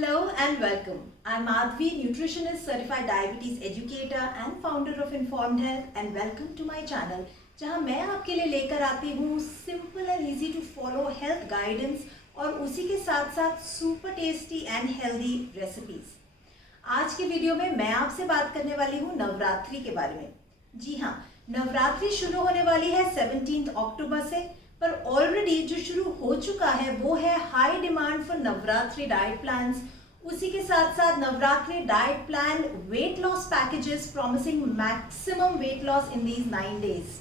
Hello and welcome. I'm Madhvi, nutritionist, certified diabetes educator and founder of Informed Health and welcome to my channel जहां मैं आपके लिए लेकर आती हूँ simple and easy to follow health guidance और उसी के साथ साथ super tasty and healthy recipes. आज के वीडियो में मैं आपसे बात करने वाली हूँ नवरात्रि के बारे में। जी हाँ, नवरात्रि शुरू होने वाली है 17 अक्टूबर से, पर ऑलरेडी जो शुरू हो चुका है वो है high demand for Navratri diet plans. उसी के साथ साथ Navratri diet plan weight loss packages promising maximum weight loss in these 9 days.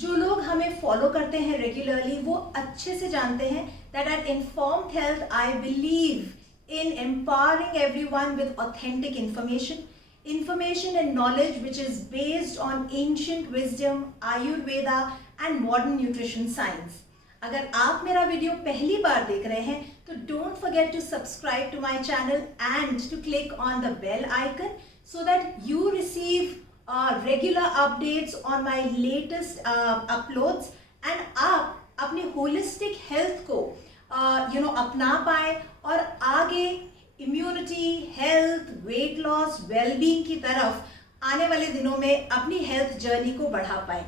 जो लोग हमें फॉलो करते हैं रेगुलरली वो अच्छे से जानते हैं that at informed health I believe in empowering everyone with authentic information and knowledge which is based on ancient wisdom, Ayurveda and modern nutrition science. अगर आप मेरा वीडियो पहली बार देख रहे हैं तो don't forget to subscribe to my channel and to click on the bell icon so that you receive regular updates on my latest uploads and आप अपनी holistic health को अपना पाए और आगे immunity, health, weight loss, wellbeing की तरफ आने वाले दिनों में अपनी हेल्थ जर्नी को बढ़ा पाए।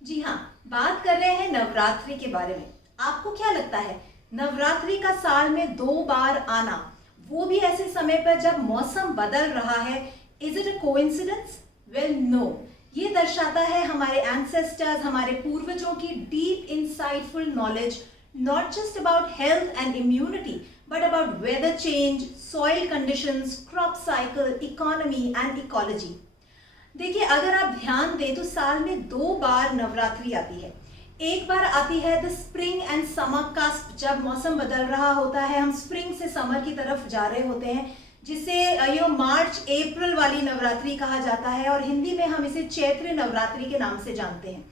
जी हाँ, बात कर रहे हैं नवरात्रि के बारे में। आपको क्या लगता है नवरात्रि का साल में 2 बार आना, वो भी ऐसे समय पर जब मौसम बदल रहा है, is it a coincidence? Well no, ये दर्शाता है हमारे एंसेस्टर्स, हमारे पूर्वजों की deep insightful knowledge not just about health and immunity but about weather change, soil conditions, crop cycle, economy and ecology. देखिए, अगर आप ध्यान दें तो साल में 2 बार नवरात्रि आती है। एक बार आती है the spring and summer cusp, जब मौसम बदल रहा होता है, हम स्प्रिंग से समर की तरफ जा रहे होते हैं, जिसे मार्च अप्रैल वाली नवरात्रि कहा जाता है और हिंदी में हम इसे चैत्र नवरात्रि के नाम से जानते हैं।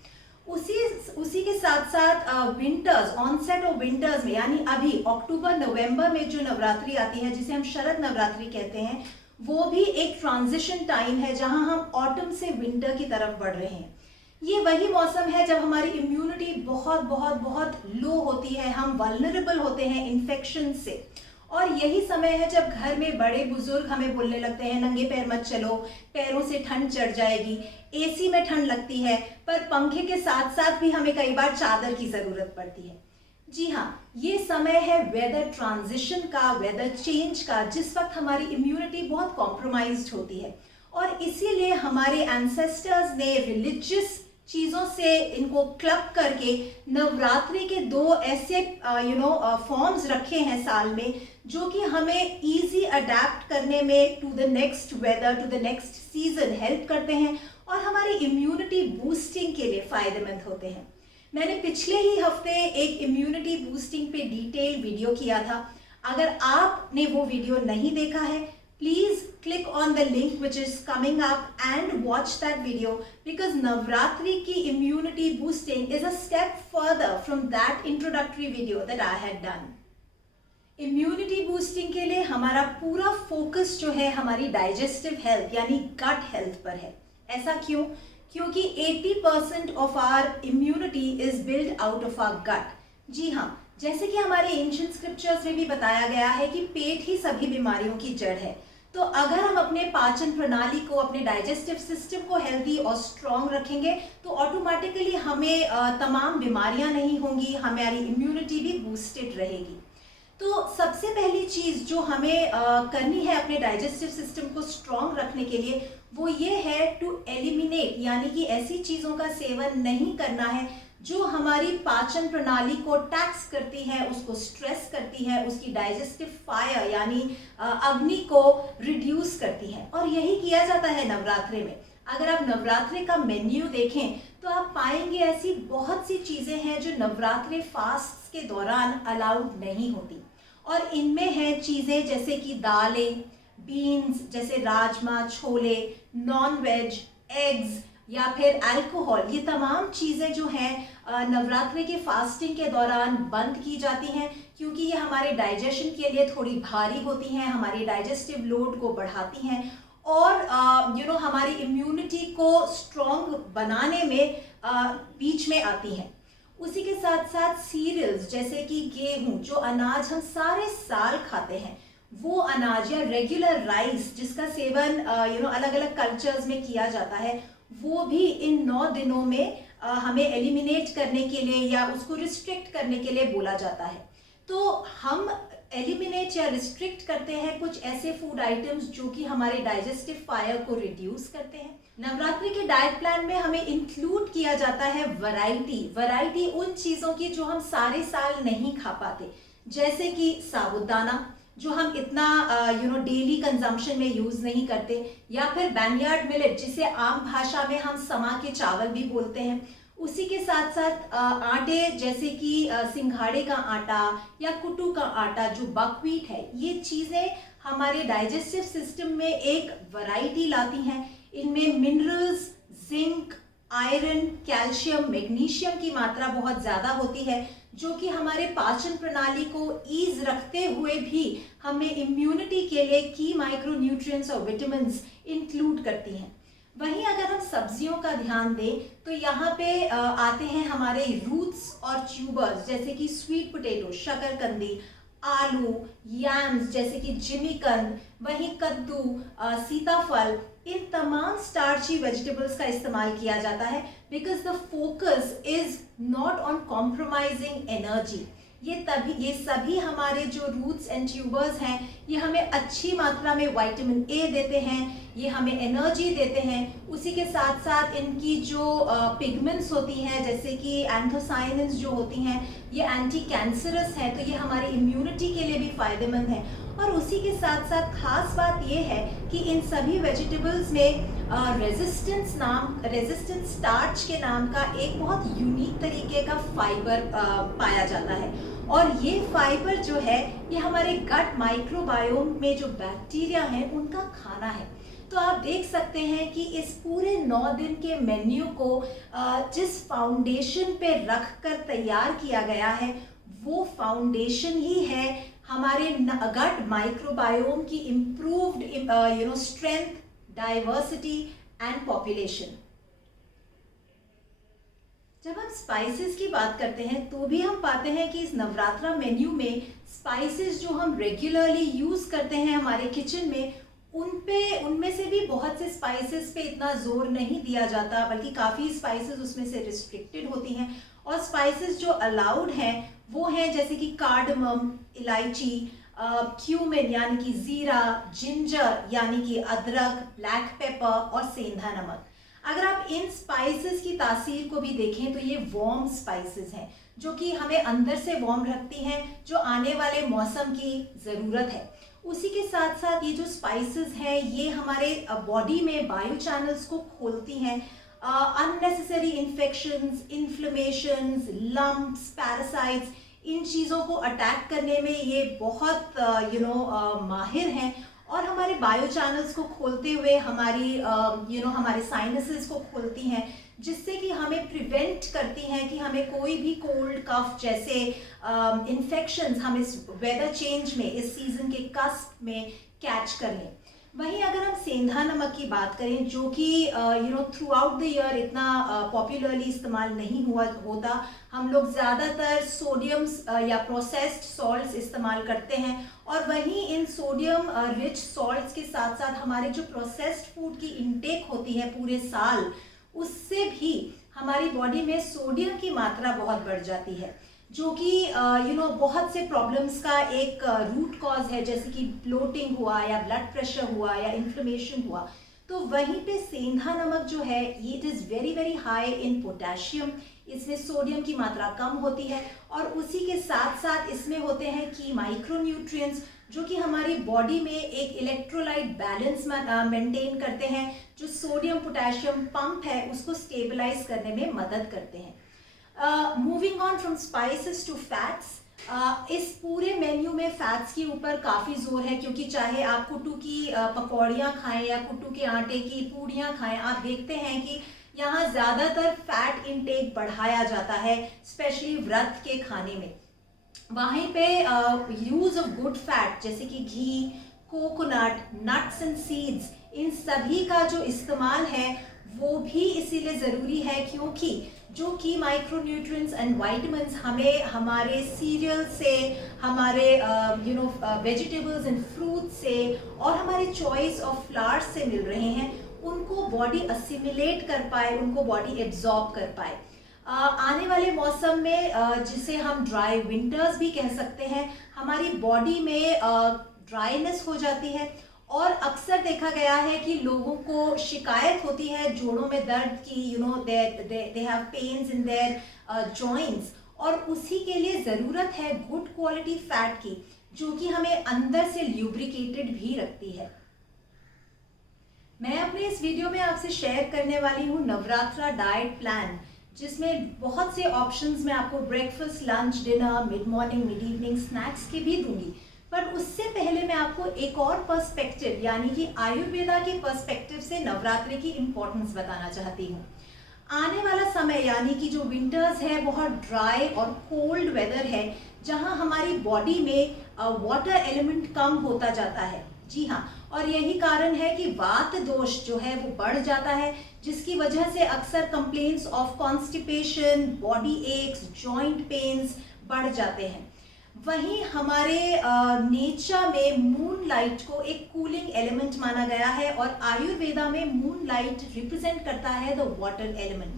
उसी के साथ साथ विंटर्स, ऑनसेट ऑफ विंटर्स में, यानी अभी अक्टूबर नवंबर में जो नवरात्रि आती है जिसे हम शरद नवरात्रि कहते हैं, वो भी एक ट्रांजिशन टाइम है जहां हम ऑटम से विंटर की तरफ बढ़ रहे हैं। ये वही मौसम है जब हमारी इम्यूनिटी बहुत बहुत बहुत लो होती है, हम वल्नरेबल होते हैं इन्फेक्शन से, और यही समय है जब घर में बड़े बुजुर्ग हमें बोलने लगते हैं नंगे पैर मत चलो, पैरों से ठंड चढ़ जाएगी। एसी में ठंड लगती है पर पंखे के साथ साथ भी हमें कई बार चादर की जरूरत पड़ती है। जी हाँ, ये समय है वेदर ट्रांजिशन का, वेदर चेंज का, जिस वक्त हमारी इम्यूनिटी बहुत कॉम्प्रोमाइज्ड होती है और इसीलिए हमारे एंसेस्टर्स ने रिलीजियस चीज़ों से इनको क्लब करके नवरात्रि के 2 ऐसे फॉर्म्स रखे हैं साल में जो कि हमें इजी अडेप्ट करने में to the next weather, to the next season help करते हैं और हमारी इम्यूनिटी बूस्टिंग के लिए फ़ायदेमंद होते हैं। मैंने पिछले ही हफ्ते एक इम्यूनिटी बूस्टिंग पे डिटेल वीडियो किया था। अगर आपने वो वीडियो नहीं देखा है, please click on the link which is coming up and watch that video because Navratri ki immunity boosting is a step further from that introductory video that I had done. Immunity boosting के लिए हमारा पूरा focus जो है हमारी digestive health यानी gut health पर है। ऐसा क्यों? क्योंकि 80% of our immunity is build out of our gut. जी हाँ, जैसे कि हमारे एंशिएंट स्क्रिप्चर्स में भी बताया गया है कि पेट ही सभी बीमारियों की जड़ है। तो अगर हम अपने पाचन प्रणाली को, अपने डाइजेस्टिव सिस्टम को हेल्दी और स्ट्रॉन्ग रखेंगे तो ऑटोमेटिकली हमें तमाम बीमारियां नहीं होंगी, हमारी इम्यूनिटी भी बूस्टेड रहेगी। तो सबसे पहली चीज़ जो हमें करनी है अपने डाइजेस्टिव सिस्टम को स्ट्रॉन्ग रखने के लिए वो ये है टू एलिमिनेट, यानी कि ऐसी चीज़ों का सेवन नहीं करना है जो हमारी पाचन प्रणाली को टैक्स करती है, उसको स्ट्रेस करती है, उसकी डाइजेस्टिव फायर यानी अग्नि को रिड्यूस करती है। और यही किया जाता है नवरात्रि में। अगर आप नवरात्रि का मेन्यू देखें तो आप पाएंगे ऐसी बहुत सी चीज़ें हैं जो नवरात्रि फास्ट के दौरान अलाउड नहीं होती, और इनमें हैं चीज़ें जैसे कि दालें, बीन्स जैसे राजमा, छोले, नॉन वेज, एग्स या फिर अल्कोहल। ये तमाम चीज़ें जो हैं नवरात्रि के फास्टिंग के दौरान बंद की जाती हैं क्योंकि ये हमारे डाइजेशन के लिए थोड़ी भारी होती हैं, हमारी डाइजेस्टिव लोड को बढ़ाती हैं और हमारी इम्यूनिटी को स्ट्रॉन्ग बनाने में बीच में आती हैं। उसी के साथ साथ सीरियल्स जैसे कि गेहूं, जो अनाज हम सारे साल खाते हैं, वो अनाज या रेगुलर राइस जिसका सेवन अलग अलग कल्चर्स में किया जाता है, वो भी इन 9 दिनों में हमें एलिमिनेट करने के लिए या उसको रिस्ट्रिक्ट करने के लिए बोला जाता है। तो हम एलिमिनेट या रिस्ट्रिक्ट करते हैं कुछ ऐसे फूड आइटम्स जो कि हमारे डाइजेस्टिव फायर को रिड्यूस करते हैं। नवरात्रि के डाइट प्लान में हमें इंक्लूड किया जाता है वैरायटी उन चीज़ों की जो हम सारे साल नहीं खा पाते, जैसे कि साबूदाना जो हम इतना डेली कंजम्पशन में यूज़ नहीं करते, या फिर बैनयार्ड मिलेट जिसे आम भाषा में हम समा के चावल भी बोलते हैं। उसी के साथ साथ आटे जैसे कि सिंघाड़े का आटा या कुटू का आटा जो बकव्हीट है, ये चीज़ें हमारे डाइजेस्टिव सिस्टम में एक वैरायटी लाती हैं। इनमें minerals, zinc, iron, calcium, magnesium की मात्रा बहुत ज़्यादा होती है, जो कि हमारे पाचन प्रणाली को ईज रखते हुए भी हमें इम्यूनिटी के लिए की माइक्रोन्यूट्रिएंट्स और विटामिन्स इंक्लूड करती हैं। वहीं अगर हम सब्जियों का ध्यान दें तो यहाँ पे आते हैं हमारे रूट्स और ट्यूबर्स जैसे कि स्वीट पोटैटो, शकरकंदी, आलू, यैम्स जैसे कि जिमीकंद, वहीं कद्दू, सीताफल, इन तमाम स्टार्ची वेजिटेबल्स का इस्तेमाल किया जाता है because the focus is not on compromising energy. ये सभी हमारे जो रूट्स एंड ट्यूबर्स हैं, ये हमें अच्छी मात्रा में विटामिन ए देते हैं, ये हमें एनर्जी देते हैं। उसी के साथ साथ इनकी जो पिगमेंट्स होती हैं जैसे कि एंथोसायनिन्स जो होती हैं, ये एंटी कैंसरस हैं, तो ये हमारी इम्यूनिटी के लिए भी फायदेमंद है। और उसी के साथ साथ खास बात ये है कि इन सभी वेजिटेबल्स में रेजिस्टेंट स्टार्च के नाम का एक बहुत यूनिक तरीके का फाइबर पाया जाता है, और ये फाइबर जो है ये हमारे गट माइक्रोबायोम में जो बैक्टीरिया हैं उनका खाना है। तो आप देख सकते हैं कि इस पूरे 9 दिन के मेन्यू को जिस फाउंडेशन पे रख कर तैयार किया गया है, वो फाउंडेशन ही है हमारे गट माइक्रोबायोम की improved strength, diversity and population. जब हम स्पाइसेस की बात करते हैं तो भी हम पाते हैं कि इस नवरात्रा मेन्यू में स्पाइसेस जो हम रेगुलरली यूज करते हैं हमारे किचन में, उनमें से भी बहुत से स्पाइसेस पे इतना जोर नहीं दिया जाता, बल्कि काफ़ी स्पाइसेस उसमें से रिस्ट्रिक्टेड होती हैं। और स्पाइसेस जो अलाउड हैं वो हैं जैसे कि कार्डमम, इलायची, क्यूमिन यानी कि जीरा, जिंजर यानी कि अदरक, ब्लैक पेपर और सेंधा नमक। अगर आप इन स्पाइसेस की तासीर को भी देखें तो ये वार्म स्पाइसेस हैं जो कि हमें अंदर से वार्म रखती हैं, जो आने वाले मौसम की ज़रूरत है। उसी के साथ साथ ये जो स्पाइसेस हैं ये हमारे बॉडी में बायो चैनल्स को खोलती हैं। Unnecessary infections, inflammations, lumps, parasites, इन चीज़ों को अटैक करने में ये बहुत माहिर हैं, और हमारे बायो चैनल्स को खोलते हुए हमारे साइनसेस को खोलती हैं, जिससे कि हमें प्रिवेंट करती हैं कि हमें कोई भी कोल्ड कफ जैसे इन्फेक्शंस हम इस वेदर चेंज में, इस सीजन के कस्प में कैच कर लें। वहीं अगर हम सेंधा नमक की बात करें जो कि थ्रू आउट द ईयर इतना पॉपुलरली इस्तेमाल नहीं होता, हम लोग ज़्यादातर सोडियम्स या प्रोसेस्ड सॉल्ट्स इस्तेमाल करते हैं, और वहीं इन सोडियम रिच सॉल्ट्स के साथ साथ हमारे जो प्रोसेस्ड फूड की इनटेक होती है पूरे साल, उससे भी हमारी बॉडी में सोडियम की मात्रा बहुत बढ़ जाती है, जो कि बहुत से प्रॉब्लम्स का एक रूट कॉज है, जैसे कि ब्लोटिंग हुआ या ब्लड प्रेशर हुआ या इन्फ्लेमेशन हुआ। तो वहीं पे सेंधा नमक जो है ये it is very very high in potassium, इसमें सोडियम की मात्रा कम होती है, और उसी के साथ साथ इसमें होते हैं की माइक्रोन्यूट्रिएंट्स जो कि हमारी बॉडी में एक इलेक्ट्रोलाइट बैलेंस मेंटेन करते हैं, जो सोडियम पोटेशियम पंप है उसको स्टेबलाइज करने में मदद करते हैं। Moving on from spices to fats, इस पूरे मेन्यू में फैट्स के ऊपर काफ़ी जोर है, क्योंकि चाहे आप कुट्टू की पकौड़ियाँ खाएं या कुट्टू के आटे की पूड़ियाँ खाएं, आप देखते हैं कि यहाँ ज़्यादातर फैट इनटेक बढ़ाया जाता है, स्पेशली व्रत के खाने में। वहीं पे यूज़ ऑफ गुड फैट जैसे कि घी, कोकोनट, नट्स एंड सीड्स, इन सभी का जो इस्तेमाल है वो भी इसीलिए ज़रूरी है क्योंकि जो की माइक्रोन्यूट्रिएंट्स एंड वाइटामिन्स हमें हमारे सीरियल से, हमारे वेजिटेबल्स एंड फ्रूट से और हमारे चॉइस ऑफ फ्लावर्स से मिल रहे हैं, उनको बॉडी असिमिलेट कर पाए, उनको बॉडी एब्जॉर्ब कर पाए। आने वाले मौसम में जिसे हम ड्राई विंटर्स भी कह सकते हैं, हमारी बॉडी में ड्राइनेस हो जाती है और अक्सर देखा गया है कि लोगों को शिकायत होती है जोड़ों में दर्द की, they have pains in their joints, और उसी के लिए ज़रूरत है गुड क्वालिटी फैट की, जो कि हमें अंदर से ल्यूब्रिकेटेड भी रखती है। मैं अपने इस वीडियो में आपसे शेयर करने वाली हूँ नवरात्रा डाइट प्लान, जिसमें बहुत से ऑप्शंस मैं आपको breakfast, lunch, dinner, mid morning, mid evening snacks के भी दूंगी। पर उससे पहले मैं आपको एक और पर्सपेक्टिव यानी कि आयुर्वेदा के पर्सपेक्टिव से नवरात्रि की इम्पोर्टेंस बताना चाहती हूँ। आने वाला समय यानी कि जो विंटर्स है, बहुत ड्राई और कोल्ड वेदर है, जहाँ हमारी बॉडी में वाटर एलिमेंट कम होता जाता है। जी हाँ, और यही कारण है कि वात दोष जो है वो बढ़ जाता है, जिसकी वजह से अक्सर complaints of constipation, body aches, joint pains बढ़ जाते हैं। वहीं हमारे नेचर में मून लाइट को एक कूलिंग एलिमेंट माना गया है और आयुर्वेदा में मून लाइट रिप्रेजेंट करता है द वाटर एलिमेंट।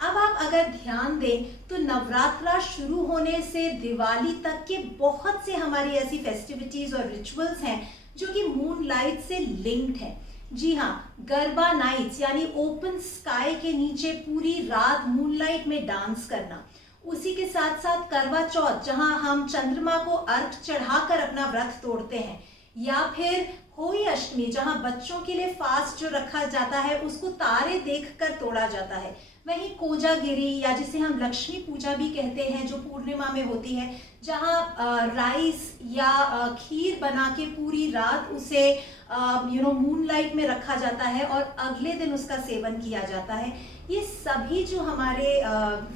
अब आप अगर ध्यान दें तो नवरात्रा शुरू होने से दिवाली तक के बहुत से हमारी ऐसी फेस्टिविटीज और रिचुअल्स हैं जो कि मून लाइट से लिंक्ड है। जी हाँ, गरबा नाइट्स यानी ओपन स्काई के नीचे पूरी रात मूनलाइट में डांस करना, उसी के साथ साथ करवा चौथ जहां हम चंद्रमा को अर्घ चढ़ाकर अपना व्रत तोड़ते हैं, या फिर होली अष्टमी जहां बच्चों के लिए फास्ट जो रखा जाता है उसको तारे देखकर तोड़ा जाता है। वहीं कोजागिरी या जिसे हम लक्ष्मी पूजा भी कहते हैं, जो पूर्णिमा में होती है, जहां राइस या खीर बना के पूरी रात उसे मूनलाइट में रखा जाता है और अगले दिन उसका सेवन किया जाता है। ये सभी जो हमारे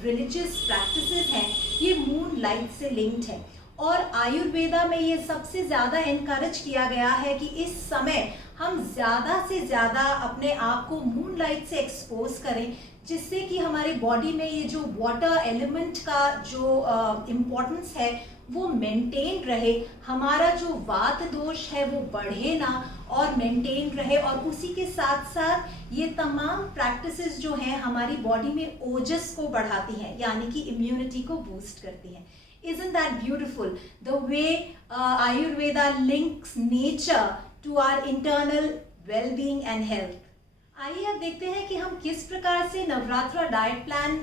रिलीजियस प्रैक्टिसेस हैं ये मूनलाइट से लिंक्ड है और आयुर्वेदा में ये सबसे ज़्यादा इनकरेज किया गया है कि इस समय हम ज़्यादा से ज़्यादा अपने आप को मूनलाइट से एक्सपोज करें, जिससे कि हमारे बॉडी में ये जो वाटर एलिमेंट का जो इम्पोर्टेंस है वो मेंटेन रहे, हमारा जो वात दोष है वो बढ़े ना और मेंटेन रहे, और उसी के साथ साथ ये तमाम प्रैक्टिसेस जो हैं हमारी बॉडी में ओजस को बढ़ाती हैं, यानी कि इम्यूनिटी को बूस्ट करती हैं। Isn't that beautiful? The way Ayurveda links nature to our internal well-being and health. आइए अब देखते हैं कि हम किस प्रकार से नवरात्रा डाइट प्लान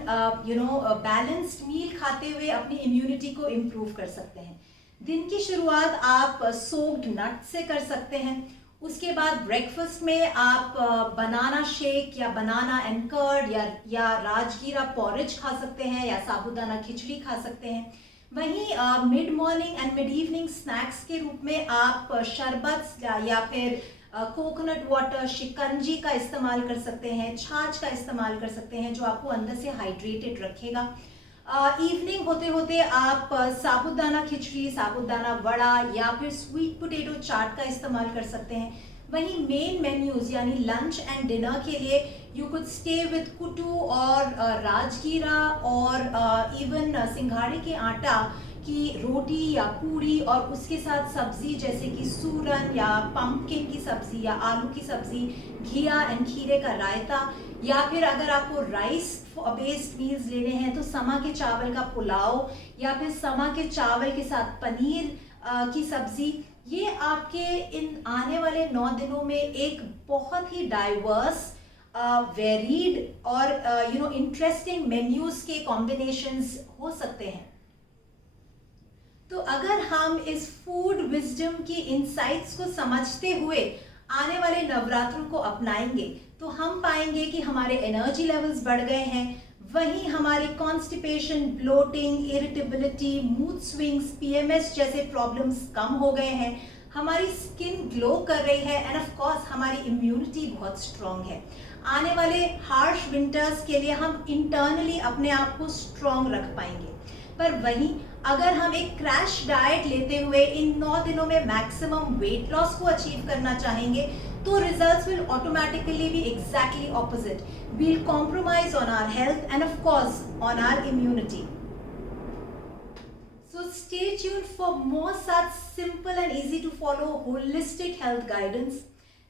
बैलेंस्ड मील खाते हुए अपनी इम्यूनिटी को इम्प्रूव कर सकते हैं। दिन की शुरुआत आप सोक्ड नट से कर सकते हैं। उसके बाद ब्रेकफास्ट में आप बनाना शेक या बनाना एंड कर्ड या राजगीरा पॉरेज खा सकते हैं या साबूदाना खिचड़ी खा सकते हैं। वहीं mid morning and mid evening snacks के रूप में आप शरबत या फिर कोकोनट वाटर, शिकंजी का इस्तेमाल कर सकते हैं, छाछ का इस्तेमाल कर सकते हैं, जो आपको अंदर से हाइड्रेटेड रखेगा। इवनिंग होते होते आप साबूदाना खिचड़ी, साबूदाना वड़ा या फिर स्वीट पोटैटो चाट का इस्तेमाल कर सकते हैं। वहीं मेन मेन्यूज यानी लंच एंड डिनर के लिए यू कुड स्टे विद कुटू और राजगीरा और इवन सिंघाड़े के आटा की रोटी या पूरी और उसके साथ सब्जी जैसे कि सूरन या पंपकिन की सब्जी या आलू की सब्जी, घिया एंड खीरे का रायता, या फिर अगर आपको राइस बेस्ड मील्स लेने हैं तो समा के चावल का पुलाव या फिर समा के चावल के साथ पनीर की सब्जी। ये आपके इन आने वाले 9 दिनों में एक बहुत ही डाइवर्स, वेरीड और इंटरेस्टिंग मेन्यूज के कॉम्बिनेशंस हो सकते हैं। तो अगर हम इस फूड विजडम की इनसाइट्स को समझते हुए आने वाले नवरात्रों को अपनाएंगे तो हम पाएंगे कि हमारे एनर्जी लेवल्स बढ़ गए हैं, वहीं हमारे constipation, bloating, irritability, mood swings, PMS जैसे प्रॉब्लम्स कम हो गए हैं, हमारी स्किन ग्लो कर रही है एंड ऑफ कोर्स हमारी इम्यूनिटी बहुत स्ट्रांग है। आने वाले हार्श विंटर्स के लिए हम इंटरनली अपने आप को स्ट्रांग रख पाएंगे। पर वहीं अगर हम एक क्रैश डाइट लेते हुए इन 9 दिनों में मैक्सिमम वेट लॉस को अचीव करना चाहेंगे तो results will automatically be exactly opposite. We'll compromise on our health and of course on our immunity. So stay tuned for more such simple and easy to follow holistic health guidance.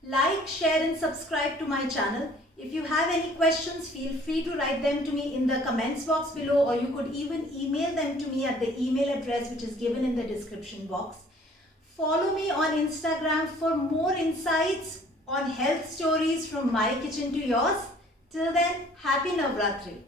Like, share and subscribe to my channel. If you have any questions, feel free to write them to me in the comments box below, or you could even email them to me at the email address which is given in the description box. Follow me on Instagram for more insights on health stories from my kitchen to yours. Till then, happy Navratri.